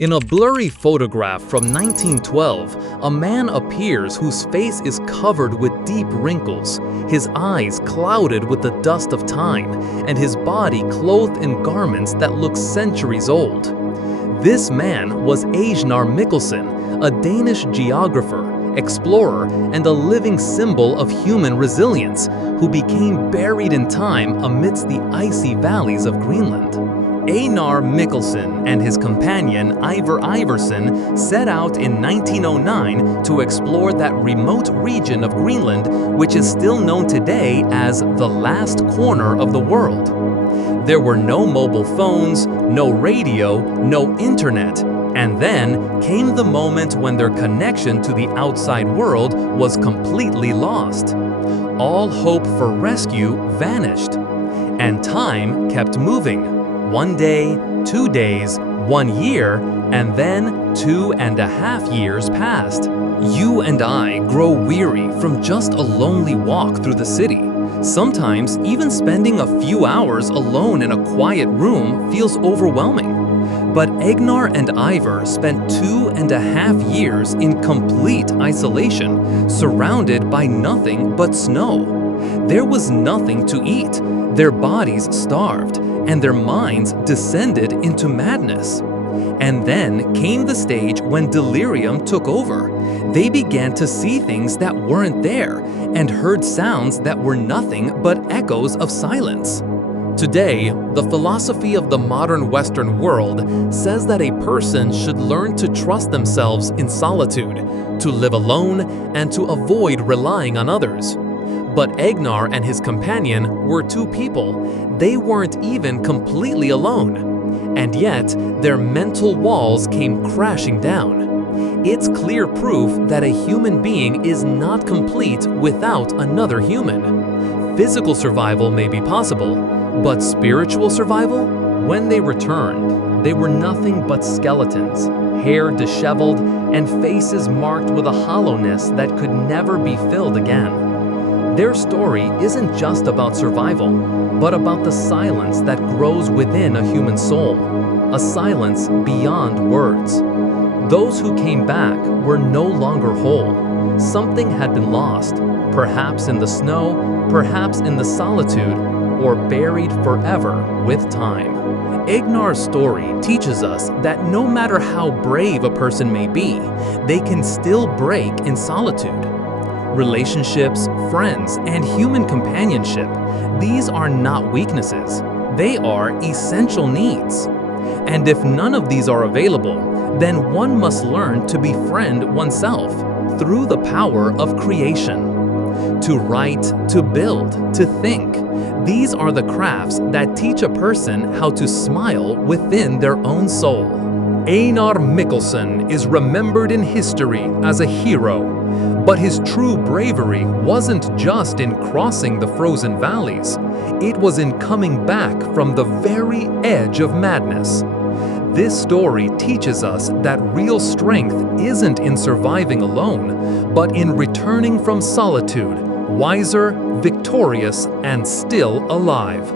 In a blurry photograph from 1912, a man appears whose face is covered with deep wrinkles, his eyes clouded with the dust of time, and his body clothed in garments that look centuries old. This man was Ejnar Mikkelsen, a Danish geographer, explorer, and a living symbol of human resilience, who became buried in time amidst the icy valleys of Greenland. Ejnar Mikkelsen and his companion Ivar Iversen set out in 1909 to explore that remote region of Greenland which is still known today as the last corner of the world. There were no mobile phones, no radio, no internet, and then came the moment when their connection to the outside world was completely lost. All hope for rescue vanished, and time kept moving. 1 day, 2 days, 1 year, and then 2.5 years passed. You and I grow weary from just a lonely walk through the city. Sometimes even spending a few hours alone in a quiet room feels overwhelming. But Ejnar and Ivar spent 2.5 years in complete isolation, surrounded by nothing but snow. There was nothing to eat, their bodies starved, and their minds descended into madness. And then came the stage when delirium took over. They began to see things that weren't there, and heard sounds that were nothing but echoes of silence. Today, the philosophy of the modern Western world says that a person should learn to trust themselves in solitude, to live alone, and to avoid relying on others. But Ejnar and his companion were two people. They weren't even completely alone. And yet, their mental walls came crashing down. It's clear proof that a human being is not complete without another human. Physical survival may be possible, but spiritual survival? When they returned, they were nothing but skeletons, hair disheveled, and faces marked with a hollowness that could never be filled again. Their story isn't just about survival, but about the silence that grows within a human soul, a silence beyond words. Those who came back were no longer whole. Something had been lost, perhaps in the snow, perhaps in the solitude, or buried forever with time. Ejnar's story teaches us that no matter how brave a person may be, they can still break in solitude. Relationships, friends, and human companionship, these are not weaknesses. They are essential needs. And if none of these are available, then one must learn to befriend oneself through the power of creation. To write, to build, to think, these are the crafts that teach a person how to smile within their own soul. Ejnar Mikkelsen is remembered in history as a hero, but his true bravery wasn't just in crossing the frozen valleys, it was in coming back from the very edge of madness. This story teaches us that real strength isn't in surviving alone, but in returning from solitude, wiser, victorious, and still alive.